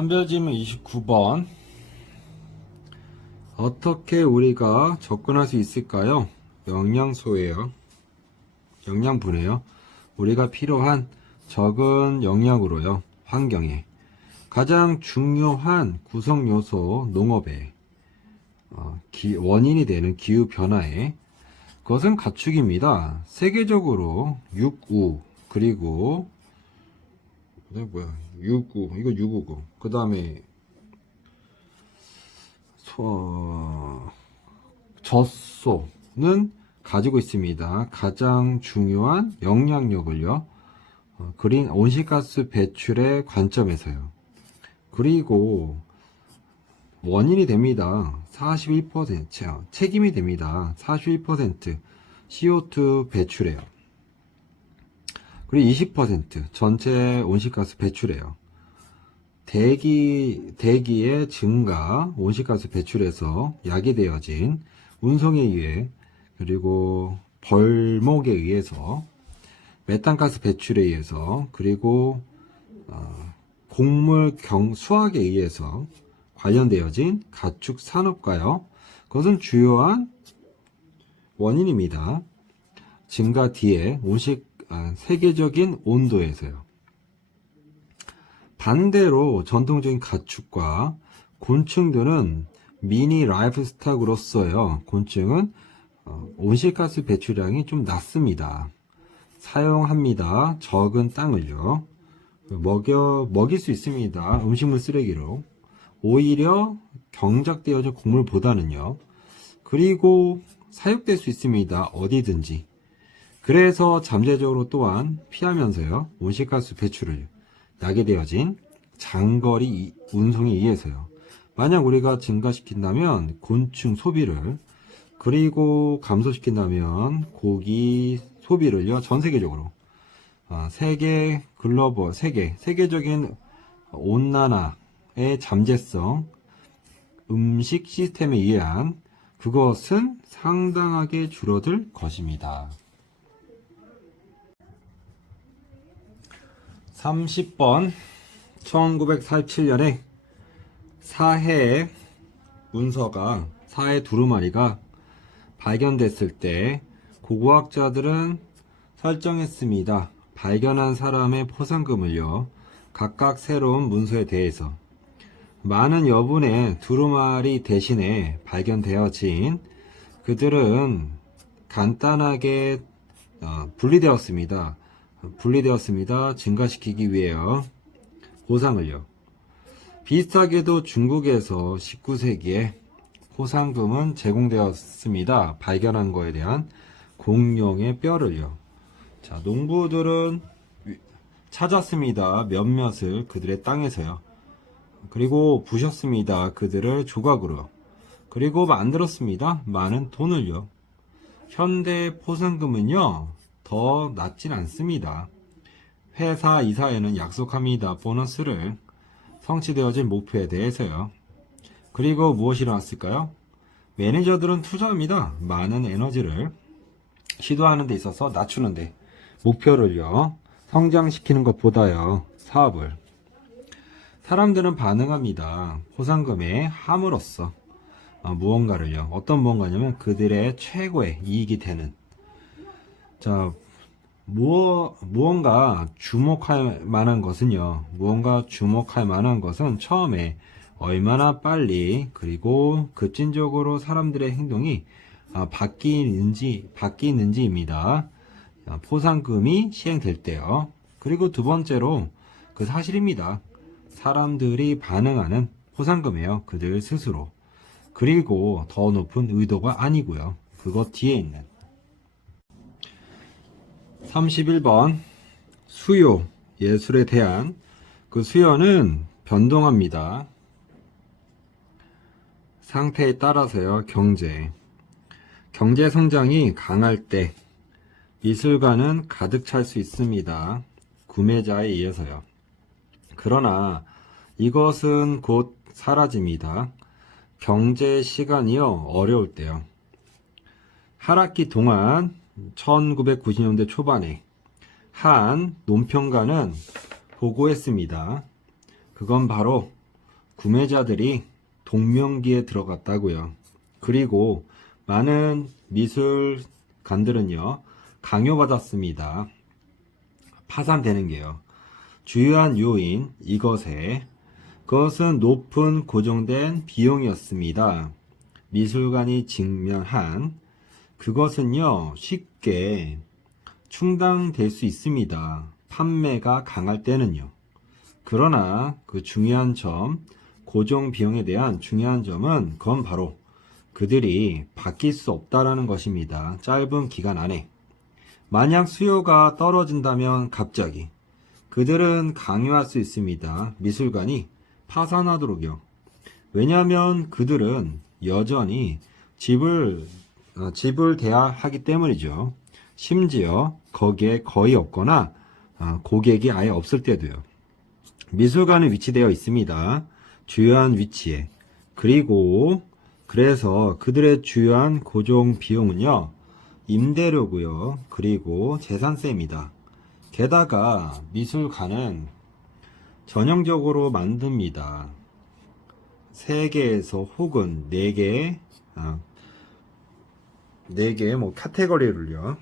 선별질문 29번. 어떻게 우리가 접근할 수 있을까요? 영양소예요. 영양분이에요. 우리가 필요한 적은 영양으로요. 환경에. 가장 중요한 구성요소 농업에 원인이 되는 기후변화에 그것은 가축입니다. 세계적으로 육우 그리고 육우 이거 육우고 그 다음에 젖소는 가지고 있습니다. 가장 중요한 영향력을요. 그린 온실가스 배출의 관점에서요. 그리고 원인이 됩니다. 41% 책임이 됩니다. 41% CO2 배출해요. 그리고 20% 전체 온실가스 배출해요. 대기의 증가, 온실가스 배출에서 야기되어진 운송에 의해 그리고 벌목에 의해서 메탄가스 배출에 의해서 그리고 곡물 수확에 의해서 관련되어진 가축 산업과요. 그것은 주요한 원인입니다. 증가 뒤에 세계적인 온도에서요. 반대로 전통적인 가축과 곤충들은 미니 라이프스탁으로서요. 곤충은 온실가스 배출량이 좀 낮습니다. 사용합니다. 적은 땅을요. 먹일 수 있습니다. 음식물 쓰레기로. 오히려 경작되어진 곡물보다는요. 그리고 사육될 수 있습니다. 어디든지. 그래서 잠재적으로 또한 피하면서요. 온실가스 배출을 나게 되어진 장거리 운송에 의해서요. 만약 우리가 증가시킨다면 곤충 소비를 그리고 감소시킨다면 고기 소비를요. 전 세계적으로 세계적인 온난화의 잠재성 음식 시스템에 의한 그것은 상당하게 줄어들 것입니다. 30번 1947년에 사해 두루마리가 발견됐을 때 고고학자들은 설정했습니다. 발견한 사람의 포상금을요. 각각 새로운 문서에 대해서 많은 여분의 두루마리 대신에 발견되어진 그들은 간단하게 분리되었습니다. 증가시키기 위해요. 보상을요. 비슷하게도 중국에서 19세기에 포상금은 제공되었습니다. 발견한 거에 대한 공룡의 뼈를요. 자, 농부들은 찾았습니다. 몇몇을 그들의 땅에서요. 그리고 부셨습니다. 그들을 조각으로. 그리고 만들었습니다. 많은 돈을요. 현대 포상금은요. 더 낮진 않습니다. 회사 이사회는 약속합니다. 보너스를 성취되어진 목표에 대해서요. 그리고 무엇이 일어났을까요? 매니저들은 투자합니다. 많은 에너지를 시도하는 데 있어서 낮추는데 목표를요. 성장시키는 것보다요. 사업을 사람들은 반응합니다. 포상금에 함으로써 무언가를요. 어떤 무언가냐면 그들의 최고의 이익이 되는 무언가 주목할 만한 것은 처음에 얼마나 빨리 그리고 급진적으로 사람들의 행동이 바뀌는지입니다. 포상금이 시행될 때요. 그리고 두 번째로 그 사실입니다. 사람들이 반응하는 포상금이에요. 그들 스스로. 그리고 더 높은 의도가 아니고요. 그것 뒤에 있는 31번 수요, 예술에 대한 그 수요는 변동합니다. 상태에 따라서요. 경제 성장이 강할 때 미술관은 가득 찰 수 있습니다. 구매자에 의해서요. 그러나 이것은 곧 사라집니다. 경제 시간이요. 어려울 때요. 하락기 동안 1990년대 초반에 한 논평가는 보고했습니다. 그건 바로 구매자들이 동명기에 들어갔다고요. 그리고 많은 미술관들은요, 강요받았습니다. 파산되는 게요. 주요한 요인, 그것은 높은 고정된 비용이었습니다. 미술관이 직면한 그것은요, 쉽게 충당될 수 있습니다. 판매가 강할 때는요. 그러나 그 중요한 점, 고정 비용에 대한 중요한 점은 그건 바로 그들이 바뀔 수 없다라는 것입니다. 짧은 기간 안에. 만약 수요가 떨어진다면 갑자기 그들은 강요할 수 있습니다. 미술관이 파산하도록요. 왜냐하면 그들은 여전히 지불돼야 하기 때문이죠. 심지어 거기에 거의 없거나 고객이 아예 없을 때도요. 미술관은 위치되어 있습니다. 주요한 위치에. 그래서 그들의 주요한 고정 비용은요, 임대료고요. 그리고 재산세입니다. 게다가 미술관은 전형적으로 만듭니다. 3개에서 혹은 4개, 4개 카테고리를요.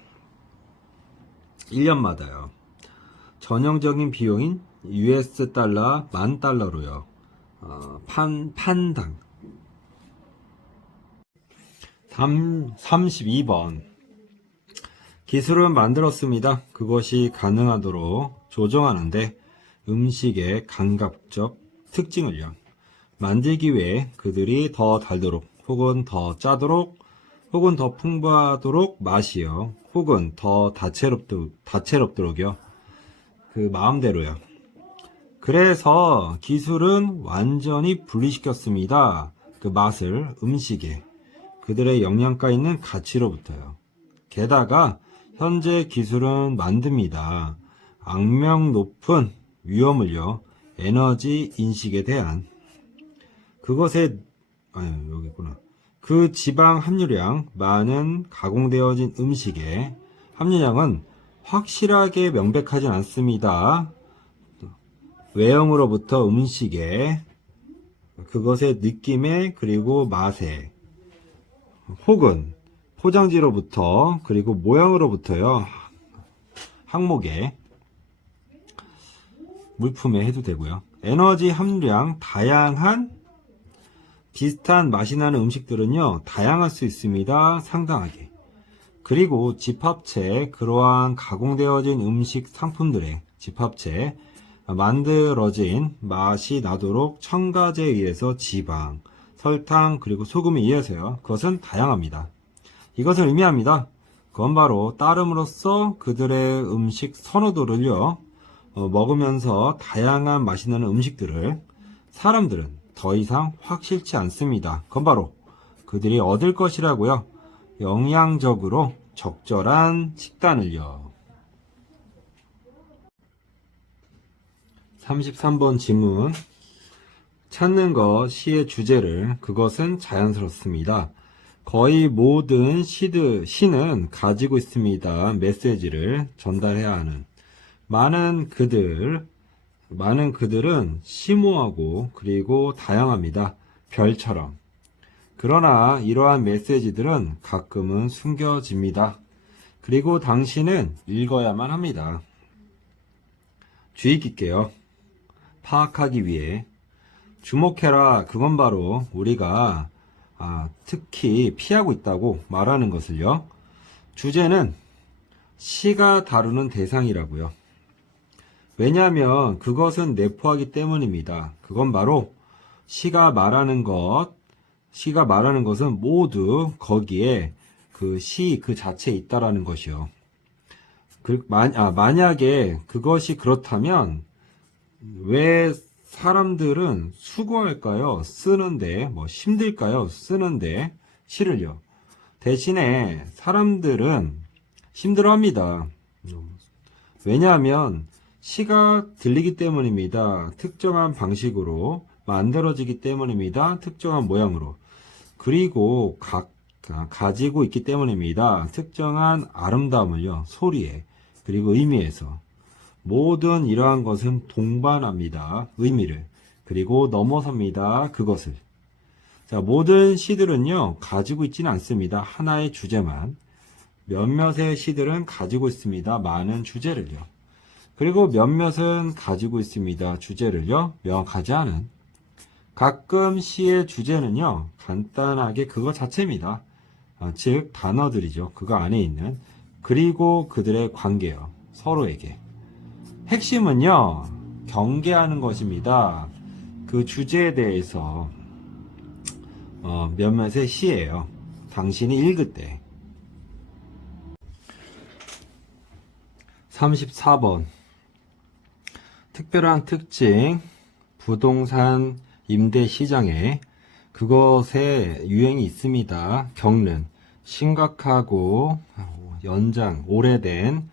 1년마다요. 전형적인 비용인 US 달러 10,000달러로요. 판당 32번. 기술은 만들었습니다. 그것이 가능하도록 조정하는데 음식의 감각적 특징을요. 만들기 위해 그들이 더 달도록, 혹은 더 짜도록, 혹은 더 풍부하도록 맛이요. 혹은 더 다채롭도록요. 그 마음대로요. 그래서 기술은 완전히 분리시켰습니다. 그 맛을 음식에 그들의 영양가 있는 가치로부터요. 게다가 현재 기술은 만듭니다. 악명 높은 위험을요. 에너지 인식에 대한 그 지방 함유량, 많은 가공되어진 음식의 함유량은 확실하게 명백하진 않습니다. 외형으로부터 음식에, 그것의 느낌에, 그리고 맛에, 혹은 포장지로부터, 그리고 모양으로부터요. 항목에, 물품에 해도 되고요. 에너지 함유량, 비슷한 맛이 나는 음식들은요, 다양할 수 있습니다. 상당하게. 그리고 집합체, 그러한 가공되어진 음식 상품들의 집합체, 만들어진 맛이 나도록 첨가제에 의해서 지방, 설탕, 그리고 소금에 의해서요. 그것은 다양합니다. 이것을 의미합니다. 그건 바로 따름으로써 그들의 음식 선호도를요, 먹으면서 다양한 맛이 나는 음식들을 사람들은 더 이상 확실치 않습니다. 그건 바로 그들이 얻을 것이라고요. 영양적으로 적절한 식단을요. 33번 질문. 찾는 것, 시의 주제를, 그것은 자연스럽습니다. 거의 모든 시는 가지고 있습니다. 메시지를 전달해야 하는. 많은 그들은 심오하고 그리고 다양합니다. 별처럼. 그러나 이러한 메시지들은 가끔은 숨겨집니다. 그리고 당신은 읽어야만 합니다. 주의 깊게요. 파악하기 위해 주목해라. 그건 바로 우리가 특히 피하고 있다고 말하는 것을요. 주제는 시가 다루는 대상이라고요. 왜냐하면 그것은 내포하기 때문입니다. 그건 바로 시가 말하는 것은 모두 거기에 그 자체에 있다라는 것이요. 만약에 그것이 그렇다면 왜 사람들은 수고할까요? 쓰는데, 힘들까요? 쓰는데, 시를요. 대신에 사람들은 힘들어합니다. 왜냐하면 시가 들리기 때문입니다. 특정한 방식으로 만들어지기 때문입니다. 특정한 모양으로. 그리고 가지고 있기 때문입니다. 특정한 아름다움을요. 소리에, 그리고 의미에서. 모든 이러한 것은 동반합니다. 의미를. 그리고 넘어섭니다. 그것을. 자, 모든 시들은요, 가지고 있지는 않습니다. 하나의 주제만. 몇몇의 시들은 가지고 있습니다. 많은 주제를요. 그리고 몇몇은 가지고 있습니다. 주제를요, 명확하지 않은. 가끔 시의 주제는요, 간단하게 그거 자체입니다. 즉, 단어들이죠. 그거 안에 있는. 그리고 그들의 관계요. 서로에게. 핵심은요, 경계하는 것입니다. 그 주제에 대해서 몇몇의 시예요. 당신이 읽을 때. 34번. 특별한 특징, 부동산 임대 시장에 그것에 유행이 있습니다. 겪는 심각하고 오래된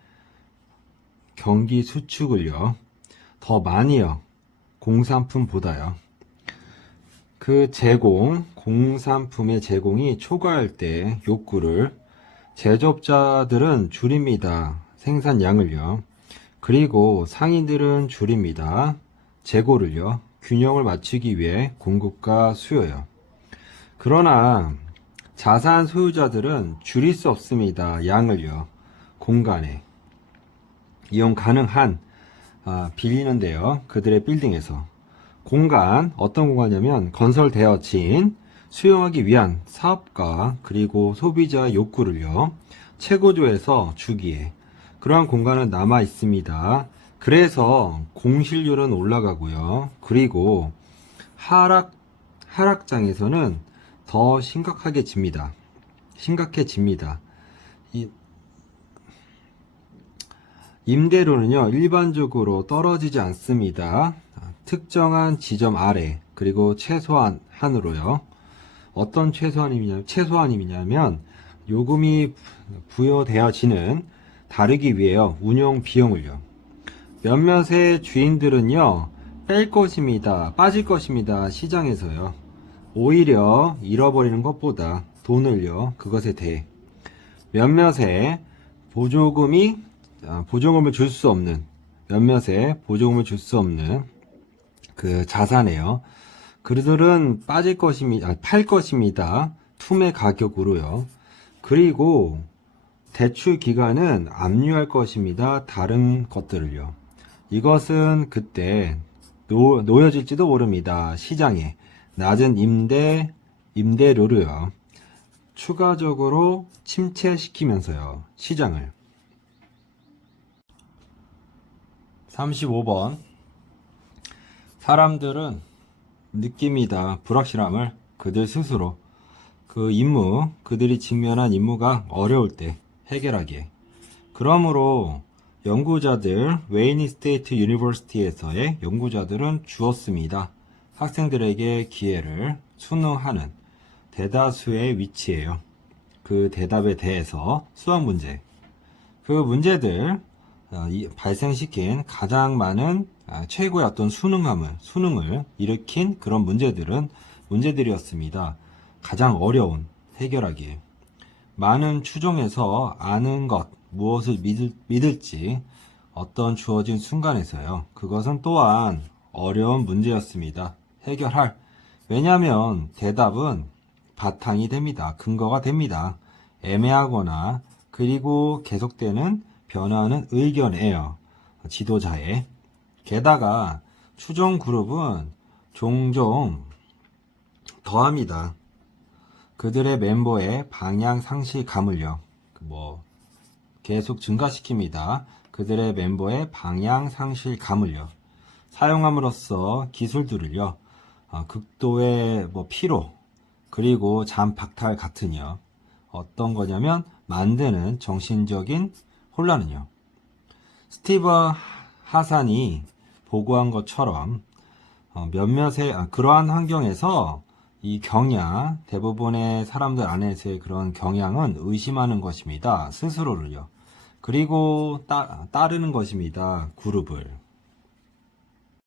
경기 수축을요. 더 많이요. 공산품보다요. 그 공산품의 제공이 초과할 때 욕구를 제조업자들은 줄입니다. 생산량을요. 그리고 상인들은 줄입니다. 재고를요. 균형을 맞추기 위해 공급과 수요요. 그러나 자산 소유자들은 줄일 수 없습니다. 양을요. 공간에. 이용 가능한 빌리는데요. 그들의 빌딩에서. 공간, 어떤 공간이냐면 건설되어진 수용하기 위한 사업가 그리고 소비자의 욕구를요. 최고조에서 주기에 그러한 공간은 남아 있습니다. 그래서 공실률은 올라가고요. 그리고 하락장에서는 더 심각해집니다. 임대료는요, 일반적으로 떨어지지 않습니다. 특정한 지점 아래, 그리고 최소한으로요. 어떤 최소한이냐면, 요금이 부여되어지는 다루기 위해요. 운영 비용을요. 몇몇의 주인들은요, 빠질 것입니다. 시장에서요. 오히려 잃어버리는 것보다 돈을요, 그것에 대해. 몇몇의 보조금을 줄 수 없는, 그 자산에요. 그들은 팔 것입니다. 투매 가격으로요. 그리고 대출 기간은 압류할 것입니다. 다른 것들을요. 이것은 그때 놓여질지도 모릅니다. 시장에 낮은 임대료로요. 추가적으로 침체시키면서요. 시장을. 35번. 사람들은 느낍니다. 불확실함을 그들 스스로. 그들이 직면한 임무가 어려울 때 해결하기에. 그러므로 웨이니 스테이트 유니버시티에서의 연구자들은 주었습니다. 학생들에게 기회를 수능하는 대다수의 위치예요. 그 대답에 대해서 수학 문제. 그 문제들 발생시킨 가장 많은 최고의 어떤 수능을 일으킨 그런 문제들이었습니다. 가장 어려운 해결하기에. 많은 추정에서 아는 것, 무엇을 믿을지 어떤 주어진 순간에서요. 그것은 또한 어려운 문제였습니다. 왜냐하면 대답은 바탕이 됩니다. 근거가 됩니다. 애매하거나 그리고 계속되는 변화하는 의견이에요. 지도자의. 게다가 추정 그룹은 종종 더합니다. 그들의 멤버의 방향 상실감을요. 계속 증가시킵니다. 그들의 멤버의 방향 상실감을요. 사용함으로써 기술들을요. 극도의 피로 그리고 잠 박탈 같은요. 어떤 거냐면 만드는 정신적인 혼란은요. 스티브 하산이 보고한 것처럼 그러한 환경에서 이 대부분의 사람들 안에서의 그런 경향은 의심하는 것입니다. 스스로를요. 그리고 따르는 것입니다. 그룹을.